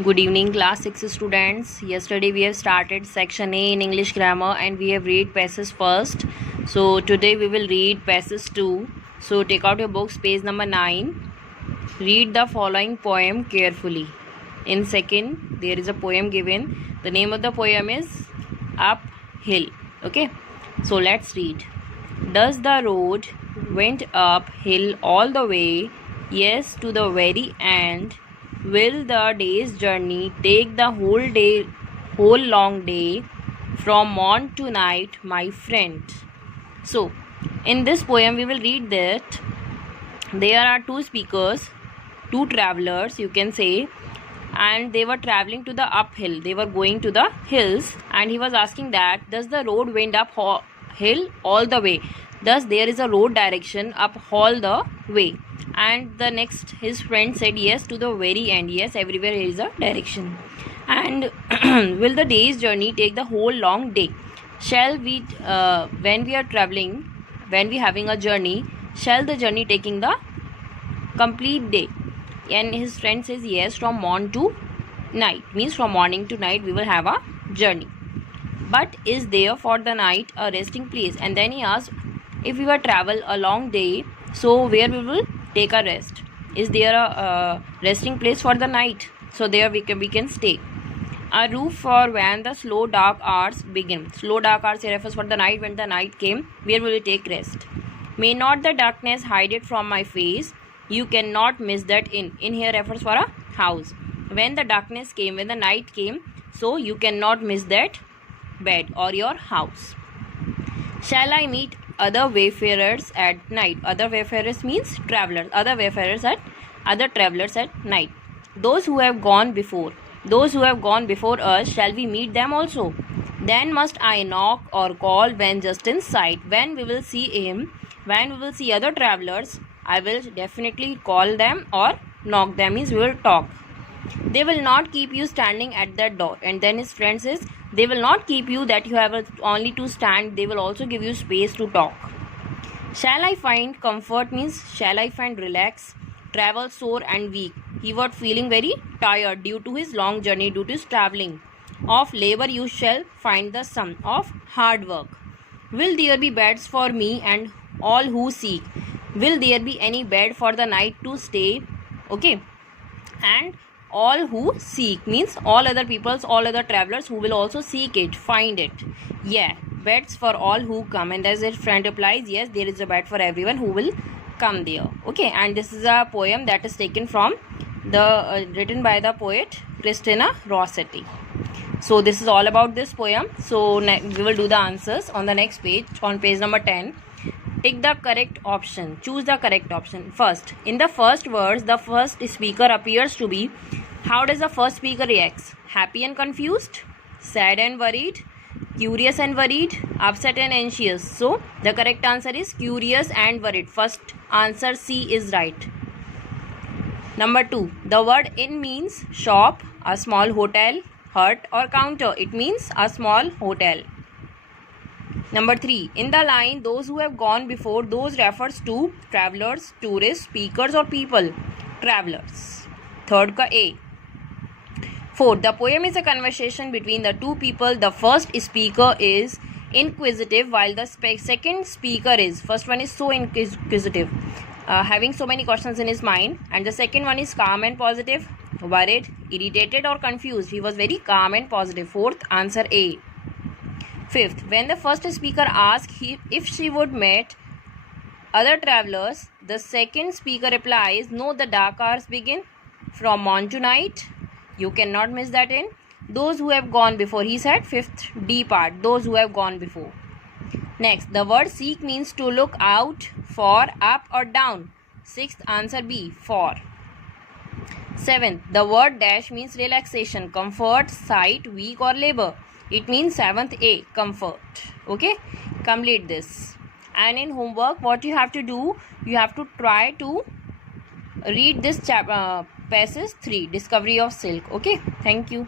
Good evening, class 6 students. Yesterday we have started section A in English grammar and we have read passage first. So today we will read passage 2. So take out your books, page number 9. Read the following poem carefully. In second, there is a poem given. The name of the poem is Uphill. Okay. So let's read. Does the road went uphill all the way? Yes, to the very end. Will the day's journey take the whole long day, from morn to night, my friend? So, in this poem, we will read that there are two speakers, two travelers, you can say, and they were traveling to the uphill. They were going to the hills, and he was asking that, does the road wend up hill all the way? Thus, there is a road direction up all the way. And the next, his friend said, yes, to the very end. Yes, everywhere is a direction. And will the day's journey take the whole long day? Shall we, when we are traveling, when we having a journey, shall the journey taking the complete day? And his friend says, yes, from morn to night. Means from morning to night we will have a journey. But is there for the night a resting place? And then he asked, if we will travel a long day, so where we will take a rest? Is there a resting place for the night? So there we can stay. A roof for when the slow dark hours begin. Slow dark hours refers for the night, when the night came, where will we take rest? May not the darkness hide it from my face? You cannot miss that inn. In here refers for a house. When the darkness came, when the night came, so you cannot miss that bed or your house. Shall I meet other wayfarers at night? Other wayfarers means travelers. Other travelers at night. Those who have gone before. Those who have gone before us, shall we meet them also? Then must I knock or call when just in sight? When we will see him, when we will see other travelers, I will definitely call them or knock them, means we will talk. They will not keep you standing at that door. And then his friend says, they will not keep you that you have only to stand. They will also give you space to talk. Shall I find comfort means shall I find relax? Travel sore and weak. He was feeling very tired due to his long journey, due to his traveling. Of labor you shall find the sum of hard work. Will there be beds for me and all who seek? Will there be any bed for the night to stay? Okay. And all who seek means all other peoples, all other travelers who will also seek it, find it. Yeah, beds for all who come. And as his friend replies, yes, there is a bed for everyone who will come there. Okay, and this is a poem that is taken from the written by the poet Christina Rossetti. So this is all about this poem. So we will do the answers on the next page, on page number 10. Take the correct option. Choose the correct option. First, in the first words, the first speaker appears to be. How does the first speaker react? Happy and confused, sad and worried, curious and worried, upset and anxious. So the correct answer is curious and worried. First answer C is right. Number 2, the word in means shop, a small hotel, hut or counter. It means a small hotel. Number 3, in the line, those who have gone before, those refers to travelers, tourists, speakers or people. Travelers. Third ka A. 4, the poem is a conversation between the two people. The first speaker is inquisitive while the second speaker is, first one is so inquisitive, having so many questions in his mind, and the second one is calm and positive, worried, irritated or confused. He was very calm and positive. Fourth answer A. Fifth, when the first speaker asked if she would meet other travelers, the second speaker replies, no, the dark hours begin from morn to night. You cannot miss that in. Those who have gone before, he said. Fifth D part, those who have gone before. Next, the word seek means to look out for, up or down. Sixth answer B, for. Seventh, the word dash means relaxation, comfort, sight, weak or labor. It means seventh A, comfort. Okay, complete this. And in homework, what you have to do, you have to try to read this passage 3, Discovery of Silk. Okay, thank you.